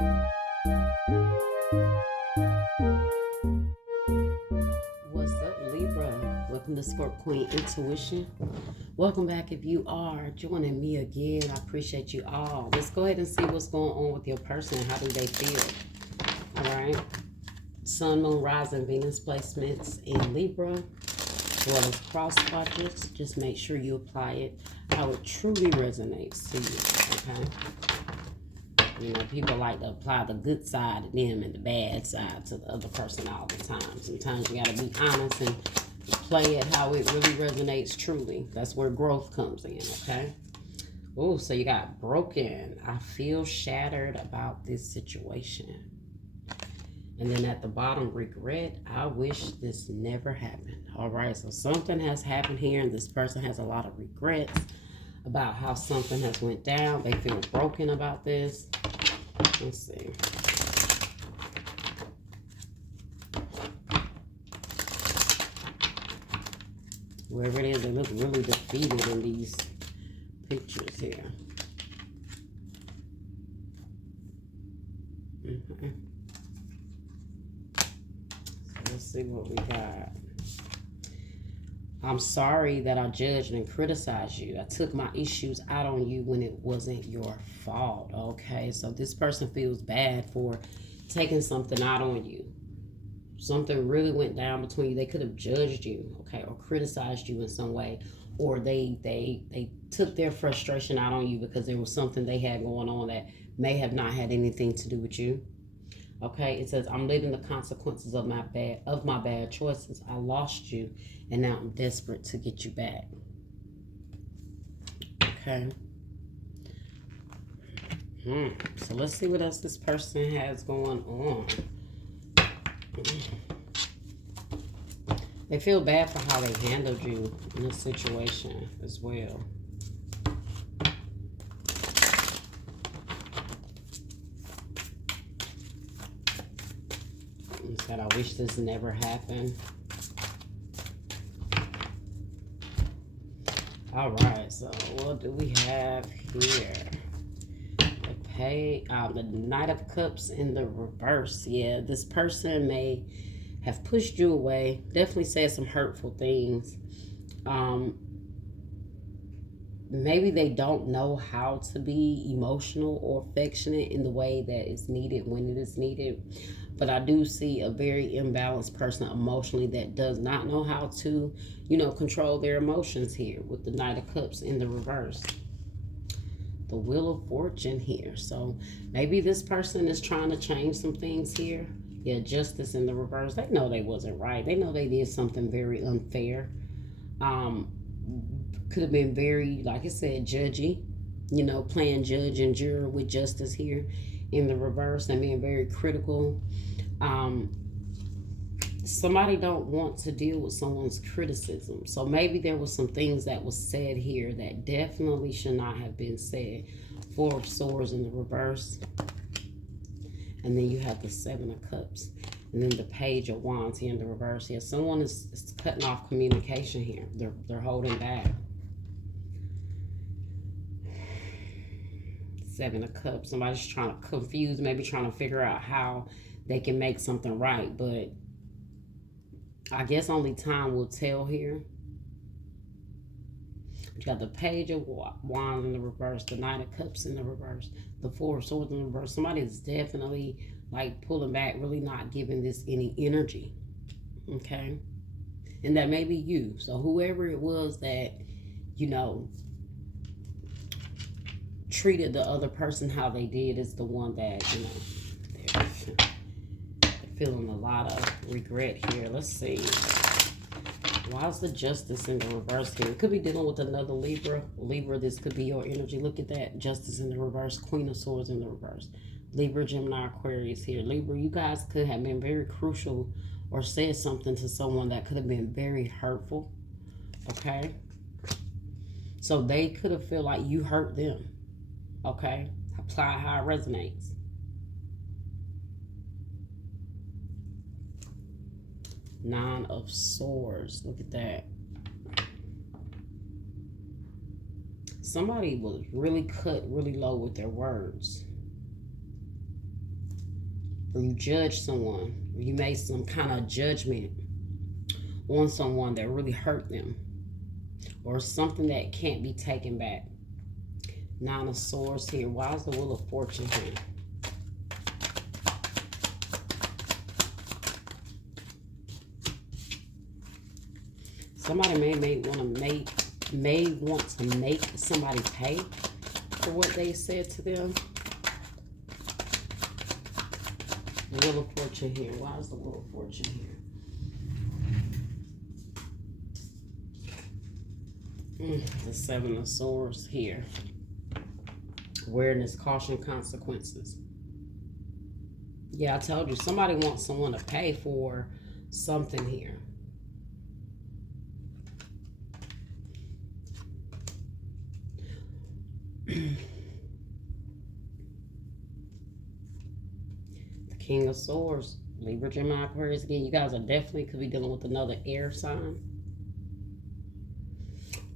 What's up, Libra? Welcome to Scorp Queen Intuition. Welcome back if you are joining me again. I appreciate you all. Let's go ahead and see what's going on with your person. How do they feel? All right. Sun, Moon, Rising, Venus placements in Libra, as well as cross watches. Just make sure you apply it how it truly resonates to you. Okay. You know, people like to apply the good side of them and the bad side to the other person all the time. Sometimes you got to be honest and play it how it really resonates truly. That's where growth comes in, okay? Oh, so you got broken. I feel shattered about this situation. And then at the bottom, regret. I wish this never happened. All right, so something has happened here, and this person has a lot of regrets about how something has went down. They feel broken about this. Let's see. Whoever it is, they look really defeated in these pictures here. Okay. So let's see what we got. I'm sorry that I judged and criticized you. I took my issues out on you when it wasn't your fault. Okay, so this person feels bad for taking something out on you. Something really went down between you. They could have judged you, okay, or criticized you in some way, or they took their frustration out on you because there was something they had going on that may have not had anything to do with you. Okay, it says, I'm living the consequences of my bad choices. I lost you, and now I'm desperate to get you back. Okay. So let's see what else this person has going on. They feel bad for how they handled you in this situation as well. Said, I wish this never happened. All right, so what do we have here? The Knight of Cups in the reverse. Yeah, this person may have pushed you away. Definitely said some hurtful things. Maybe they don't know how to be emotional or affectionate in the way that is needed when it is needed. But I do see a very imbalanced person emotionally that does not know how to, control their emotions here with the Knight of Cups in the reverse. The Wheel of Fortune here. So maybe this person is trying to change some things here. Yeah, Justice in the reverse. They know they wasn't right. They know they did something very unfair. Could have been very, like I said, judgy. Playing judge and juror with Justice here in the reverse and being very critical. Somebody don't want to deal with someone's criticism. So maybe there was some things that was said here that definitely should not have been said. Four of Swords in the reverse. And then you have the Seven of Cups. And then the Page of Wands here in the reverse. Here, someone is cutting off communication here. They're holding back. Seven of Cups. Somebody's trying to confuse, maybe trying to figure out how they can make something right. But I guess only time will tell here. You got the Page of Wands in the reverse, the Knight of Cups in the reverse, the Four of Swords in the reverse. Somebody is definitely like pulling back, really not giving this any energy. Okay? And that may be you. So whoever it was that, treated the other person how they did is the one that, they're feeling a lot of regret here. Let's see. Why is the Justice in the reverse here? It could be dealing with another Libra. Libra, this could be your energy. Look at that. Justice in the reverse. Queen of Swords in the reverse. Libra, Gemini, Aquarius here. Libra, you guys could have been very crucial or said something to someone that could have been very hurtful. Okay? So they could have felt like you hurt them. Okay? Apply how it resonates. Nine of Swords. Look at that. Somebody was really cut really low with their words. or you judge someone, or you made some kind of judgment on someone that really hurt them, or something that can't be taken back. Nine of Swords here. Why is the Wheel of Fortune here? Somebody may want to make somebody pay for what they said to them. The Wheel of Fortune here. Why is the Wheel of Fortune here? The Seven of Swords here. Awareness, caution, consequences. Yeah, I told you, somebody wants someone to pay for something here. The King of Swords, Libra, Gemini, Aquarius. Again, you guys are definitely could be dealing with another air sign.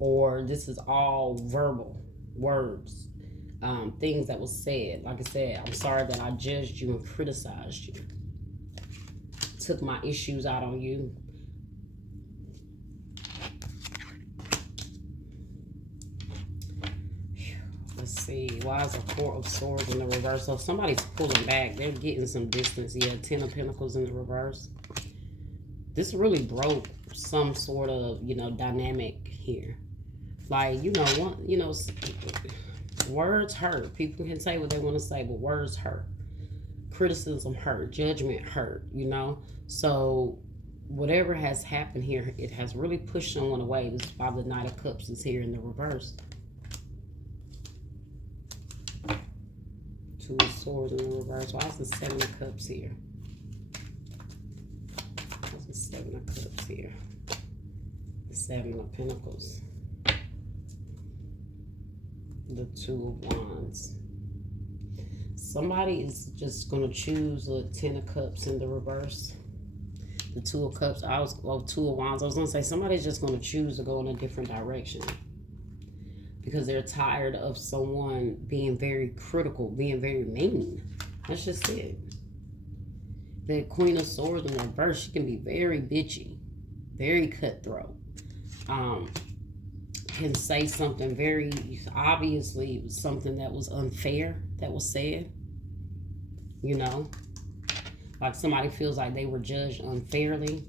Or this is all verbal words, things that was said. Like I said, I'm sorry that I judged you and criticized you. Took my issues out on you. Let's see. Why is a Four of Swords in the reverse? So somebody's pulling back. They're getting some distance. Yeah, Ten of Pentacles in the reverse. This really broke some sort of, dynamic here. Like, words hurt. People can say what they want to say, but words hurt. Criticism hurt. Judgment hurt, So whatever has happened here, it has really pushed someone away. This is why the Knight of Cups is here in the reverse. Two of Swords in the reverse. Why is the Seven of Cups here? What's the Seven of Cups here? The Seven of Pentacles. The Two of Wands. Somebody is just going to choose a Ten of Cups in the reverse. The Two of Cups. Two of Wands. I was going to say somebody's just going to choose to go in a different direction. Because they're tired of someone being very critical, being very mean. That's just it. The Queen of Swords in reverse, she can be very bitchy, very cutthroat. Can say something very obviously, something that was unfair that was said. Like somebody feels like they were judged unfairly.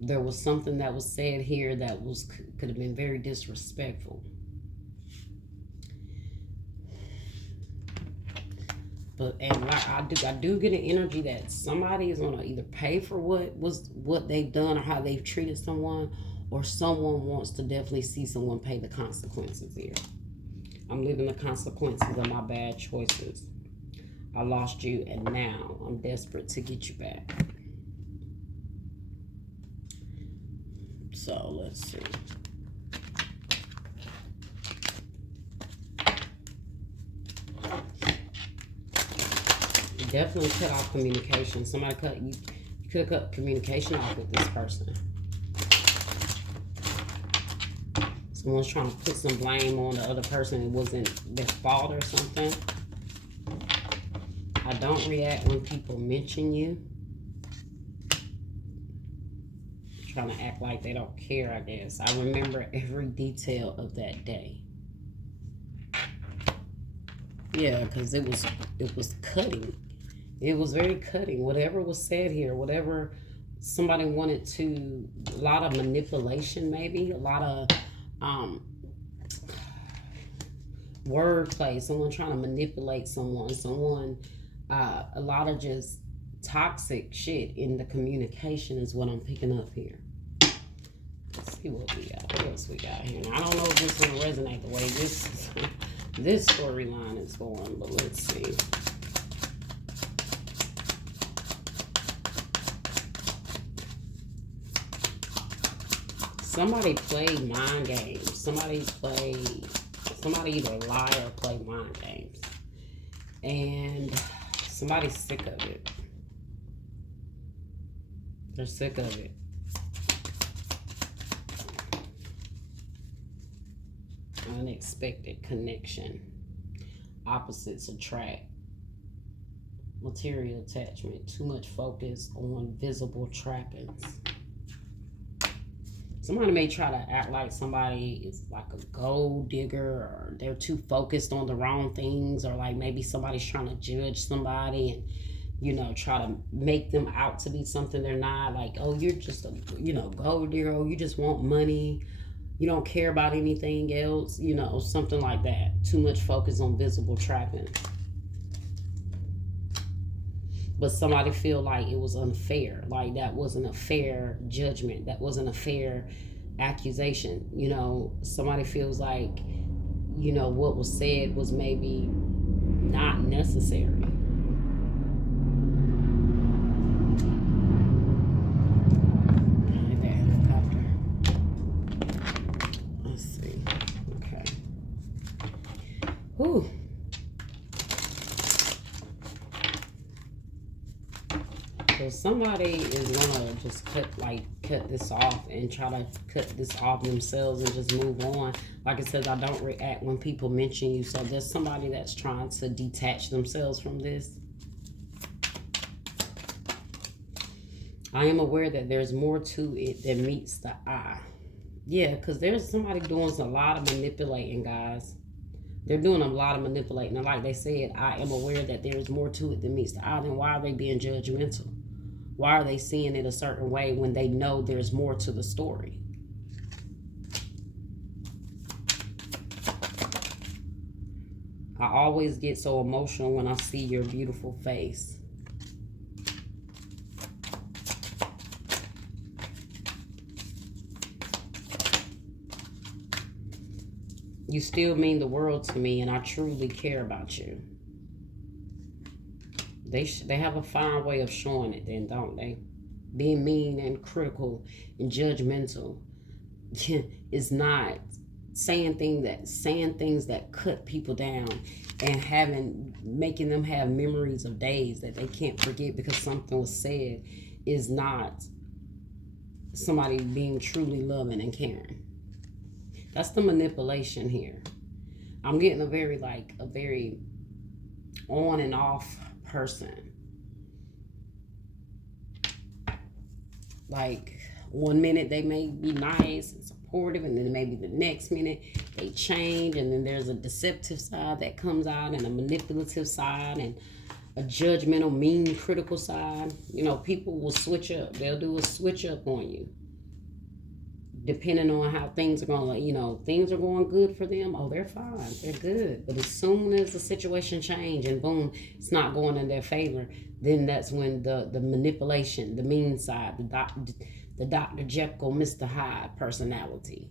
There was something that was said here that could have been very disrespectful. And like I do get an energy that somebody is gonna either pay for what they've done or how they've treated someone, or someone wants to definitely see someone pay the consequences here. I'm living the consequences of my bad choices. I lost you, and now I'm desperate to get you back. So let's see. You definitely cut off communication. Somebody you could have cut communication off with this person. Someone's trying to put some blame on the other person. It wasn't their fault or something. I don't react when people mention you. Trying to act like they don't care, I guess. I remember every detail of that day. Yeah, because it was cutting. It was very cutting. Whatever was said here, whatever somebody wanted to, a lot of manipulation maybe, a lot of wordplay, someone trying to manipulate someone, a lot of just toxic shit in the communication is what I'm picking up here. Let's see what we got. What else we got here? Now, I don't know if this will resonate the way this storyline is going, but let's see. Somebody played mind games. Somebody either lie or play mind games. And somebody's sick of it. They're sick of it. Unexpected connection. Opposites attract. Material attachment. Too much focus on visible trappings. Somebody may try to act like somebody is like a gold digger, or they're too focused on the wrong things, or like maybe somebody's trying to judge somebody and, you know, try to make them out to be something they're not. Like, oh, you're just a, you know, gold digger. Oh, you just want money. You don't care about anything else. You know, something like that. Too much focus on visible trapping. But somebody feel like it was unfair. Like that wasn't a fair judgment. That wasn't a fair accusation. You know, somebody feels like, you know, what was said was maybe not necessary. Let's see. Okay. Whew. So somebody is gonna just cut this off and try to cut this off themselves and just move on. Like I said, I don't react when people mention you. So there's somebody that's trying to detach themselves from this. I am aware that there's more to it than meets the eye. Yeah, because there's somebody doing a lot of manipulating, guys. They're doing a lot of manipulating. And like they said, I am aware that there's more to it than meets the eye. Then why are they being judgmental? Why are they seeing it a certain way when they know there's more to the story? I always get so emotional when I see your beautiful face. You still mean the world to me, and I truly care about you. They have a fine way of showing it then, don't they? Being mean and critical and judgmental is not saying things that cut people down and making them have memories of days that they can't forget because something was said is not somebody being truly loving and caring. That's the manipulation here. I'm getting a very on and off person. Like 1 minute they may be nice and supportive, and then maybe the next minute they change, and then there's a deceptive side that comes out, and a manipulative side, and a judgmental, mean, critical side. You know, people will switch up. They'll do a switch up on you. Depending on how things are going, you know, things are going good for them. Oh, they're fine. They're good. But as soon as the situation change and boom, it's not going in their favor, then that's when the manipulation, the mean side, the Dr. Jekyll, Mr. Hyde personality.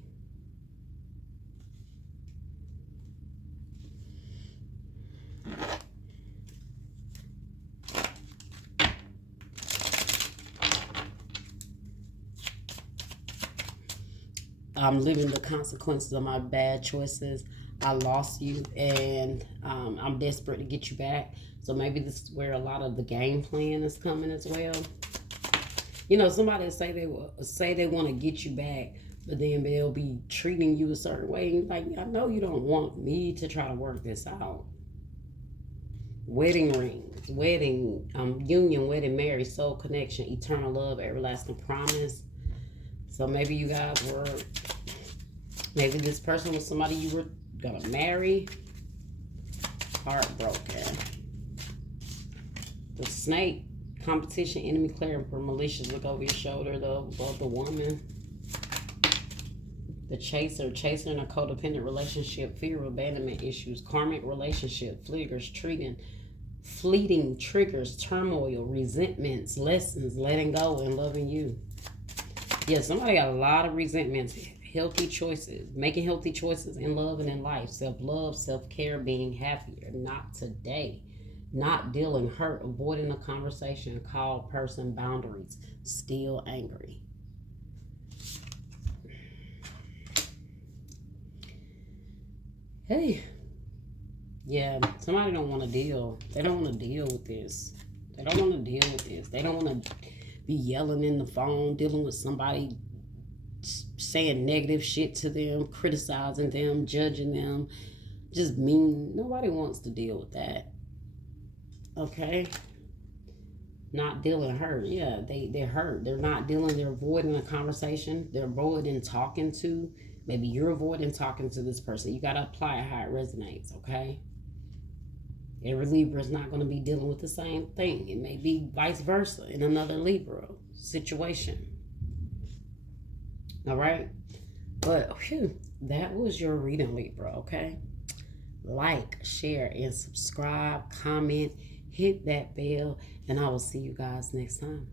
I'm living the consequences of my bad choices. I lost you, and I'm desperate to get you back. So maybe this is where a lot of the game plan is coming as well. You know, somebody say they want to get you back, but then they'll be treating you a certain way. Like, I know you don't want me to try to work this out. Wedding rings, union, wedding, marriage, soul connection, eternal love, everlasting promise. So maybe you guys maybe this person was somebody you were gonna marry. Heartbroken. The snake, competition, enemy, clearing for malicious, look over your shoulder, the woman. The chaser in a codependent relationship, fear of abandonment issues, karmic relationship, fleeting triggers, turmoil, resentments, lessons, letting go and loving you. Yeah, somebody got a lot of resentments, healthy choices, making healthy choices in love and in life, self-love, self-care, being happier, not today, not dealing hurt, avoiding a conversation, call person, boundaries, still angry. Hey, yeah, somebody don't want to deal. They don't want to deal with this. They don't want to deal with this. They don't want to be yelling in the phone, dealing with somebody saying negative shit to them, criticizing them, judging them, just mean. Nobody wants to deal with that. Okay, not dealing hurt. Yeah, they're hurt. They're not dealing, they're avoiding a conversation. They're avoiding talking to. Maybe you're avoiding talking to this person. You got to apply it how it resonates, okay? Every Libra is not going to be dealing with the same thing. It may be vice versa in another Libra situation. All right? But whew, that was your reading, Libra, okay? Like, share, and subscribe, comment, hit that bell, and I will see you guys next time.